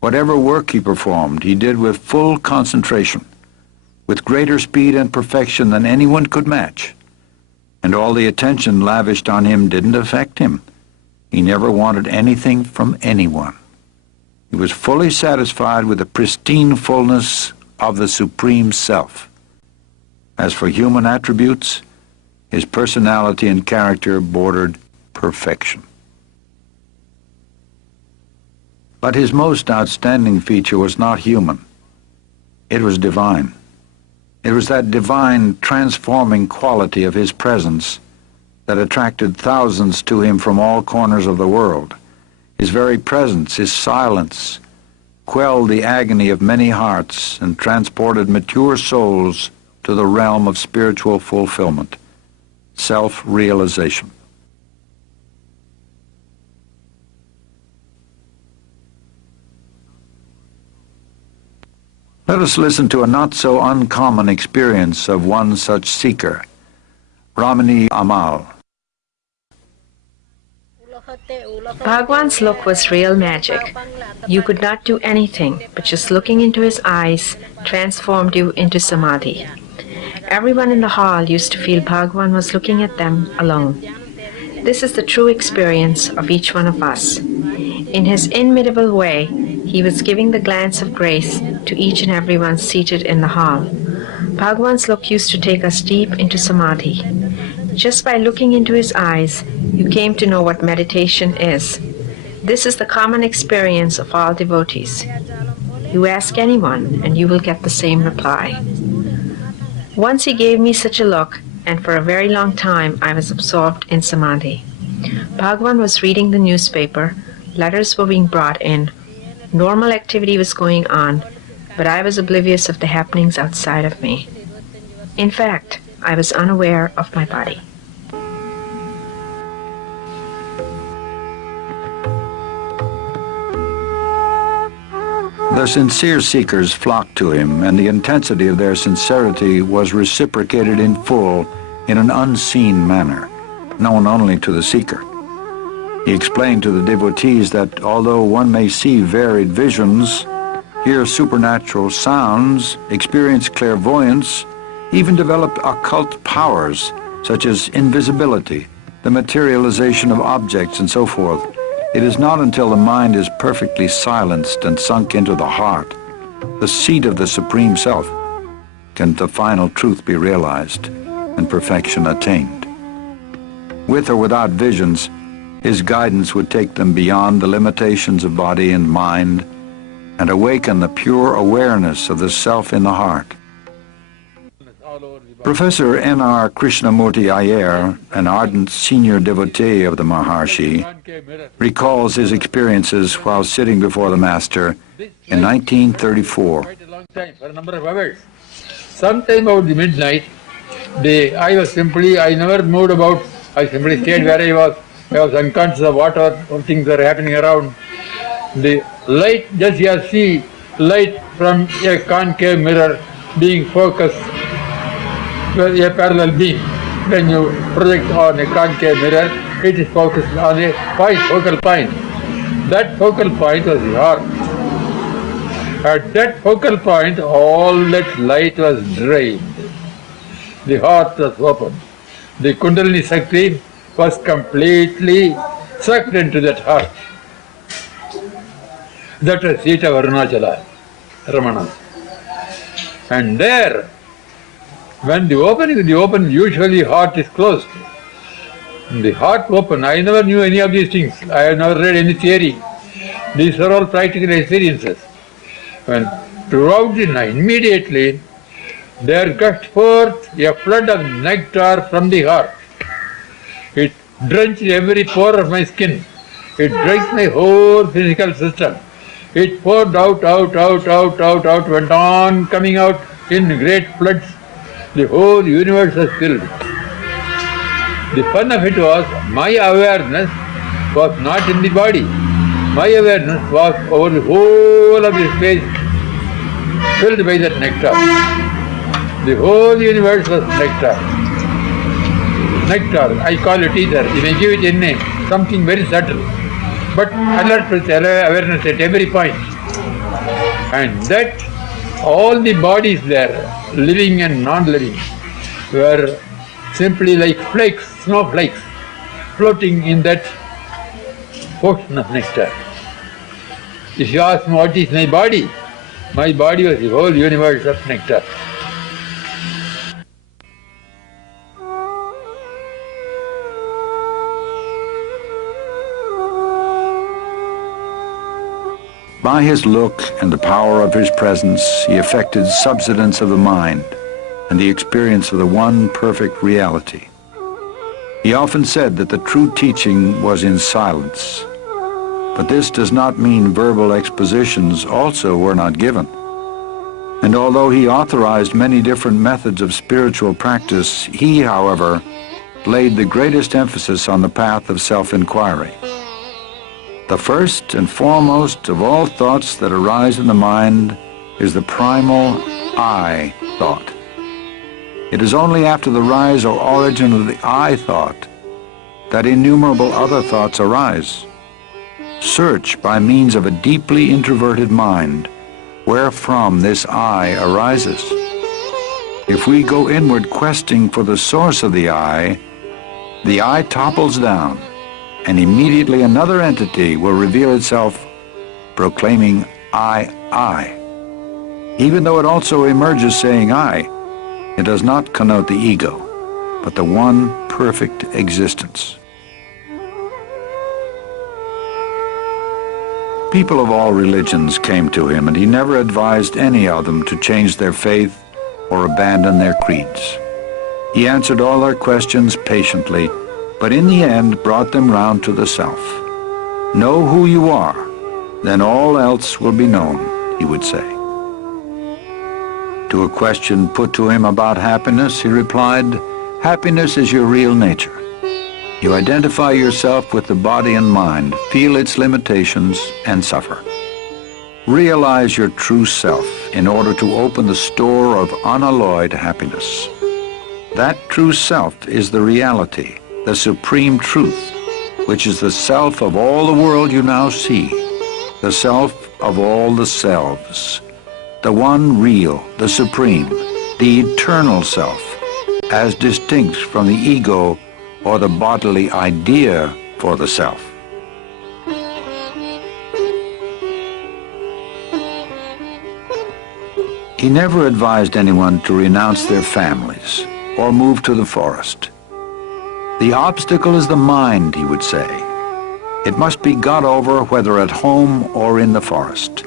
Whatever work he performed, he did with full concentration, with greater speed and perfection than anyone could match. And all the attention lavished on him didn't affect him. He never wanted anything from anyone. He was fully satisfied with the pristine fullness of the Supreme Self. As for human attributes, his personality and character bordered perfection. But his most outstanding feature was not human. It was divine. It was that divine, transforming quality of his presence that attracted thousands to him from all corners of the world. His very presence, his silence, quelled the agony of many hearts and transported mature souls to the realm of spiritual fulfillment, self-realization. Let us listen to a not so uncommon experience of one such seeker, Ramani Amal. Bhagwan's look was real magic. You could not do anything, but just looking into his eyes transformed you into samadhi. Everyone in the hall used to feel Bhagwan was looking at them alone. This is the true experience of each one of us. In his inimitable way, he was giving the glance of grace to each and everyone seated in the hall. Bhagwan's look used to take us deep into samadhi. Just by looking into his eyes, you came to know what meditation is. This is the common experience of all devotees. You ask anyone, and you will get the same reply. Once he gave me such a look, and for a very long time I was absorbed in samadhi. Bhagwan was reading the newspaper, letters were being brought in, normal activity was going on, but I was oblivious of the happenings outside of me. In fact, I was unaware of my body. The sincere seekers flocked to him, and the intensity of their sincerity was reciprocated in full in an unseen manner, known only to the seeker. He explained to the devotees that although one may see varied visions, hear supernatural sounds, experience clairvoyance, even develop occult powers such as invisibility, the materialization of objects, and so forth, it is not until the mind is perfectly silenced and sunk into the heart, the seat of the Supreme Self, can the final truth be realized and perfection attained. With or without visions, his guidance would take them beyond the limitations of body and mind and awaken the pure awareness of the self in the heart. Professor N.R. Krishnamurti Iyer, an ardent senior devotee of the Maharshi, recalls his experiences while sitting before the Master in 1934. Quite a long time, for a number of hours. Sometime about the midnight, I never moved about. I simply stayed where I was. I was unconscious of what things were happening around. The light, just you see light from a concave mirror being focused, a parallel beam. When you project on a concave mirror, it is focused on a focal point. That focal point was the heart. At that focal point, all that light was drained. The heart was open. The Kundalini Shakti was completely sucked into that heart. That was seat of Arunachula, Ramana. And there, when the open, usually heart is closed. The heart open, I never knew any of these things. I have never read any theory. These are all practical experiences. When throughout the night, immediately, there gushed forth a flood of nectar from the heart. It drenched every pore of my skin. It drenched my whole physical system. It poured out, went on coming out in great floods. The whole universe was filled. The fun of it was, my awareness was not in the body. My awareness was over the whole of the space, filled by that nectar. The whole universe was nectar. Nectar, I call it either. You may give it a name, something very subtle, but alert with awareness at every point. And that all the bodies there, living and non-living, were simply like flakes, snowflakes, floating in that ocean of nectar. If you ask me what is my body was the whole universe of nectar. By his look and the power of his presence, he effected subsidence of the mind and the experience of the one perfect reality. He often said that the true teaching was in silence, but this does not mean verbal expositions also were not given. And although he authorized many different methods of spiritual practice, he, however, laid the greatest emphasis on the path of self-inquiry. The first and foremost of all thoughts that arise in the mind is the primal I thought. It is only after the rise or origin of the I thought that innumerable other thoughts arise. Search by means of a deeply introverted mind wherefrom this I arises. If we go inward questing for the source of the I topples down, and immediately another entity will reveal itself proclaiming I. Even though it also emerges saying I, it does not connote the ego, but the one perfect existence. People of all religions came to him, and he never advised any of them to change their faith or abandon their creeds. He answered all their questions patiently, but in the end brought them round to the self. Know who you are, then all else will be known, he would say. To a question put to him about happiness, he replied, happiness is your real nature. You identify yourself with the body and mind, feel its limitations, and suffer. Realize your true self in order to open the store of unalloyed happiness. That true self is the reality, the supreme truth, which is the self of all the world you now see, the self of all the selves, the one real, the supreme, the eternal self, as distinct from the ego or the bodily idea for the self. He never advised anyone to renounce their families or move to the forest. The obstacle is the mind, he would say. It must be got over whether at home or in the forest.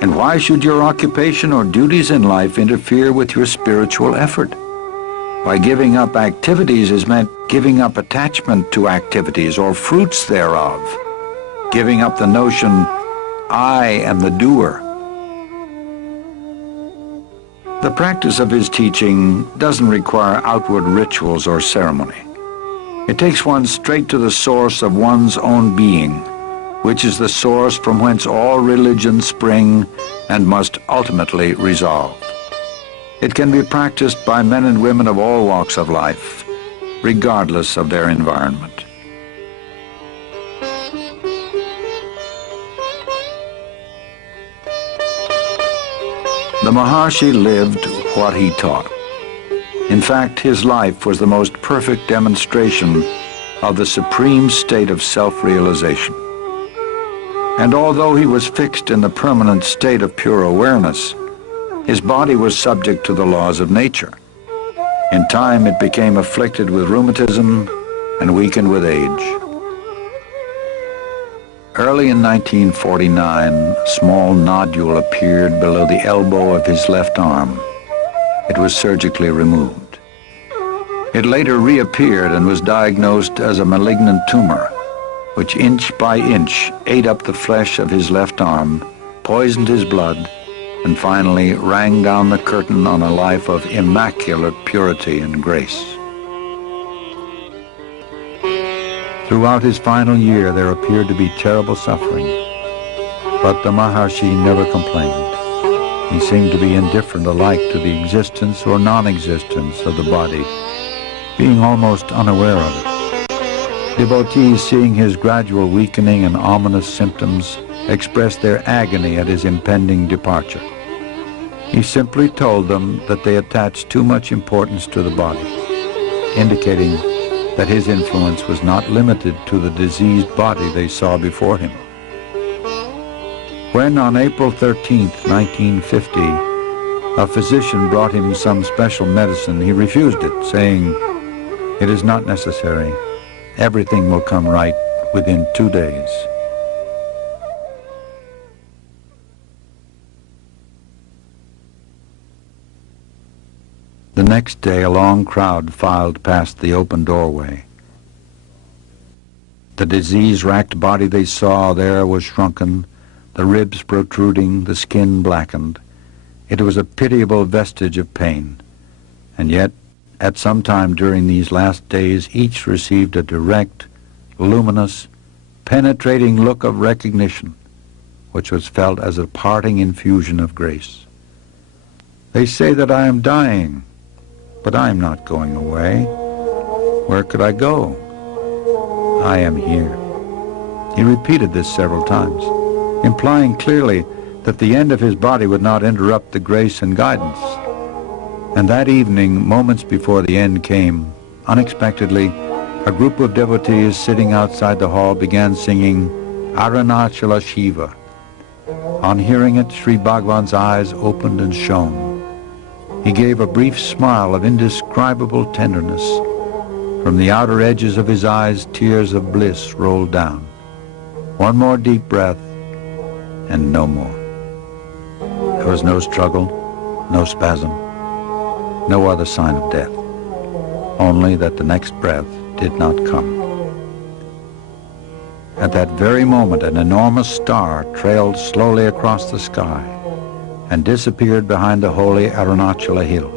And why should your occupation or duties in life interfere with your spiritual effort? By giving up activities is meant giving up attachment to activities or fruits thereof, giving up the notion, I am the doer. The practice of his teaching doesn't require outward rituals or ceremony. It takes one straight to the source of one's own being, which is the source from whence all religions spring and must ultimately resolve. It can be practiced by men and women of all walks of life, regardless of their environment. The Maharshi lived what he taught. In fact, his life was the most perfect demonstration of the supreme state of self-realization. And although he was fixed in the permanent state of pure awareness, his body was subject to the laws of nature. In time, it became afflicted with rheumatism and weakened with age. Early in 1949, a small nodule appeared below the elbow of his left arm. It was surgically removed. It later reappeared and was diagnosed as a malignant tumor, which inch by inch ate up the flesh of his left arm, poisoned his blood, and finally rang down the curtain on a life of immaculate purity and grace. Throughout his final year, there appeared to be terrible suffering, but the Maharshi never complained. He seemed to be indifferent alike to the existence or non-existence of the body, being almost unaware of it. Devotees, seeing his gradual weakening and ominous symptoms, expressed their agony at his impending departure. He simply told them that they attached too much importance to the body, indicating that his influence was not limited to the diseased body they saw before him. When on April 13th, 1950, a physician brought him some special medicine, he refused it, saying, "It is not necessary. Everything will come right within 2 days." The next day, a long crowd filed past the open doorway. The disease-racked body they saw there was shrunken, the ribs protruding, the skin blackened. It was a pitiable vestige of pain. And yet, at some time during these last days, each received a direct, luminous, penetrating look of recognition, which was felt as a parting infusion of grace. "They say that I am dying, but I am not going away. Where could I go? I am here." He repeated this several times, implying clearly that the end of his body would not interrupt the grace and guidance. And that evening, moments before the end came, unexpectedly, a group of devotees sitting outside the hall began singing Arunachula Shiva. On hearing it, Sri Bhagwan's eyes opened and shone. He gave a brief smile of indescribable tenderness. From the outer edges of his eyes, tears of bliss rolled down. One more deep breath, and no more. There was no struggle, no spasm, no other sign of death, only that the next breath did not come. At that very moment, an enormous star trailed slowly across the sky and disappeared behind the holy Arunachula hill.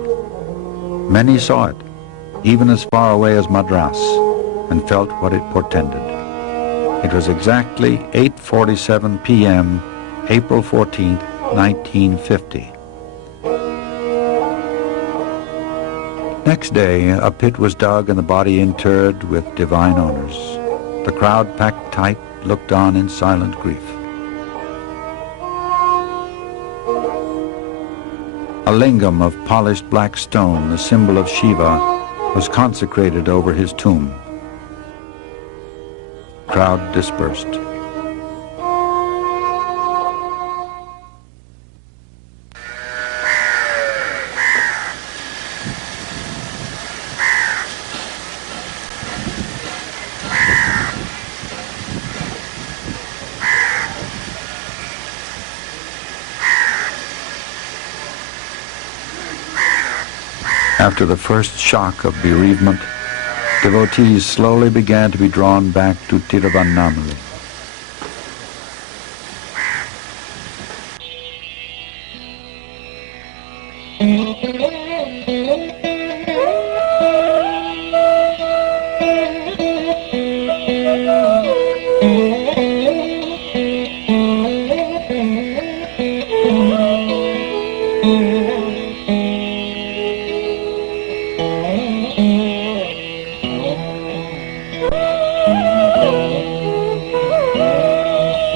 Many saw it, even as far away as Madras, and felt what it portended. It was exactly 8:47 p.m., April 14, 1950. Next day, a pit was dug and the body interred with divine honors. The crowd, packed tight, looked on in silent grief. A lingam of polished black stone, the symbol of Shiva, was consecrated over his tomb. Crowd dispersed. After the first shock of bereavement, devotees slowly began to be drawn back to Tiruvannamalai.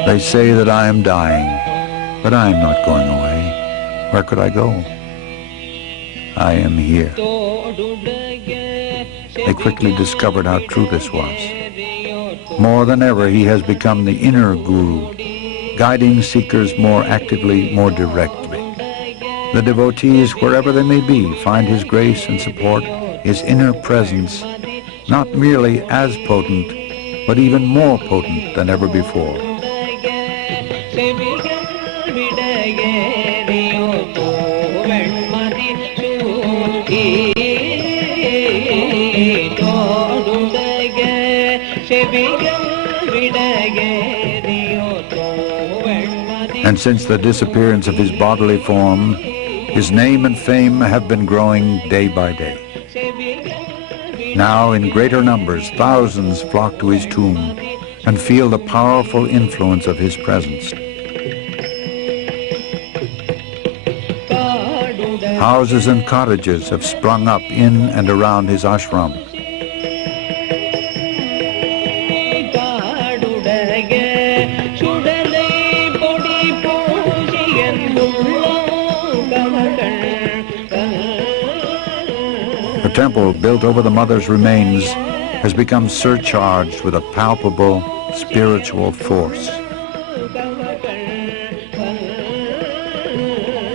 They say that I am dying, but I am not going away. Where could I go? I am here. They quickly discovered how true this was. More than ever, he has become the inner guru, guiding seekers more actively, more directly. The devotees, wherever they may be, find his grace and support, his inner presence, not merely as potent, but even more potent than ever before. And since the disappearance of his bodily form, his name and fame have been growing day by day. Now, in greater numbers, thousands flock to his tomb and feel the powerful influence of his presence. Houses and cottages have sprung up in and around his ashram. The temple built over the mother's remains has become surcharged with a palpable spiritual force.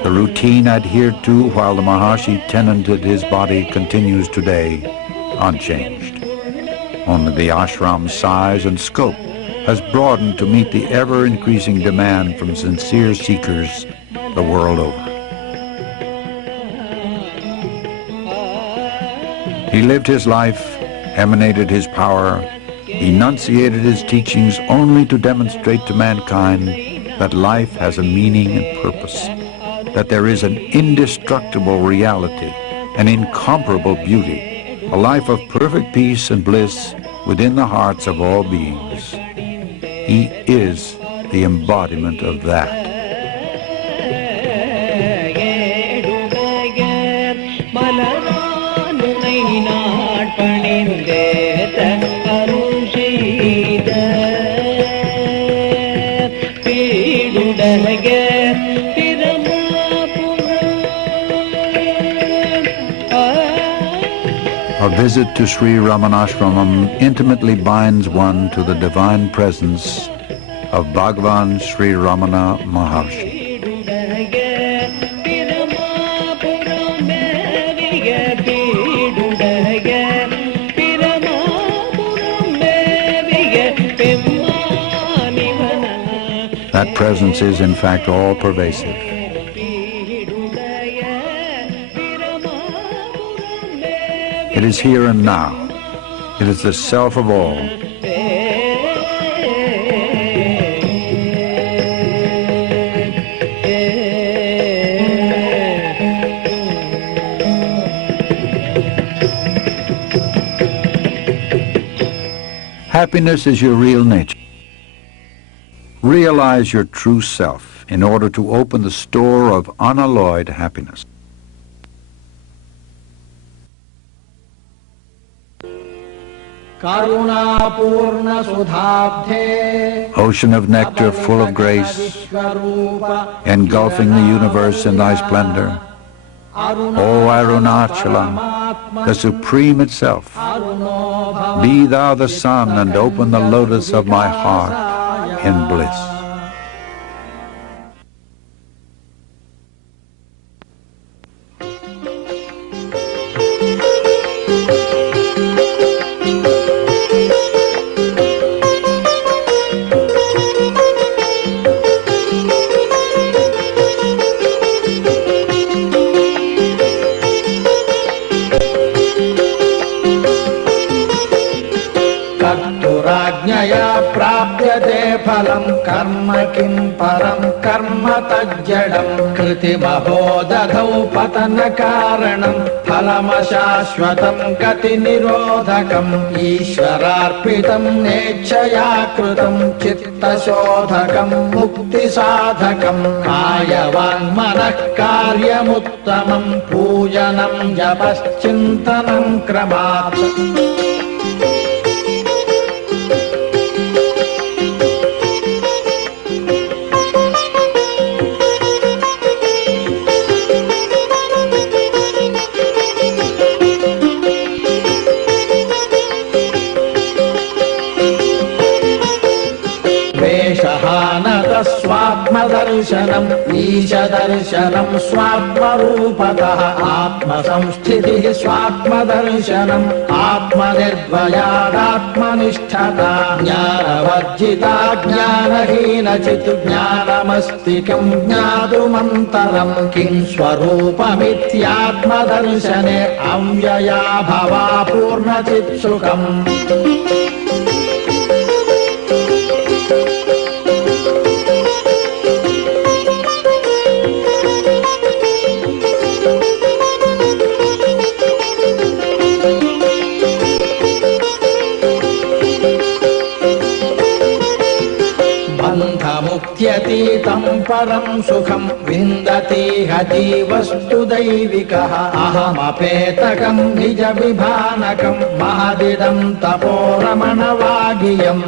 The routine adhered to while the Maharshi tenanted his body continues today, unchanged. Only the ashram's size and scope has broadened to meet the ever-increasing demand from sincere seekers the world over. He lived his life, emanated his power, enunciated his teachings only to demonstrate to mankind that life has a meaning and purpose, that there is an indestructible reality, an incomparable beauty, a life of perfect peace and bliss within the hearts of all beings. He is the embodiment of that. A visit to Sri Ramanashramam intimately binds one to the divine presence of Bhagvan Sri Ramana Maharshi. That presence is, in fact, all-pervasive. It is here and now. It is the self of all. Happiness is your real nature. Realize your true self. in order to open the store of unalloyed happiness. Ocean of nectar full of grace, engulfing the universe in thy splendor, O Arunachula, the Supreme itself, be thou the sun and open the lotus of my heart in bliss. कर्म किं परं कर्म तज्जडं कृतिमहोदधौ पतनकारणं फलमशाश्वतं गतिनिरोधकम् ईश्वरार्पितं नेच्छया कृतं चित्तशोधकं मुक्तिसाधकं कायवाङ्मनः कार्यमुत्तमं पूजनं जपश्चिन्तनं क्रमात् स्वात्मदर्शनम् ईशदर्शनम् स्वात्मरूपतः आत्मसंस्थितिः स्वात्मदर्शनम् आत्मनिर्भयादात्मनिष्ठता ज्ञानवर्जिता ज्ञानहीनचित् ज्ञानमस्ति किम् ज्ञातुमन्तरम् किम् स्वरूपमित्यात्मदर्शने अव्यया भवा पूर्णचित्सुखम् मुक्त्यतीतं परं सुखं विन्दतीह जीवस्तु दैविकः अहमपेतकं निजविभानकं महदिदं तपो रमणवागियम्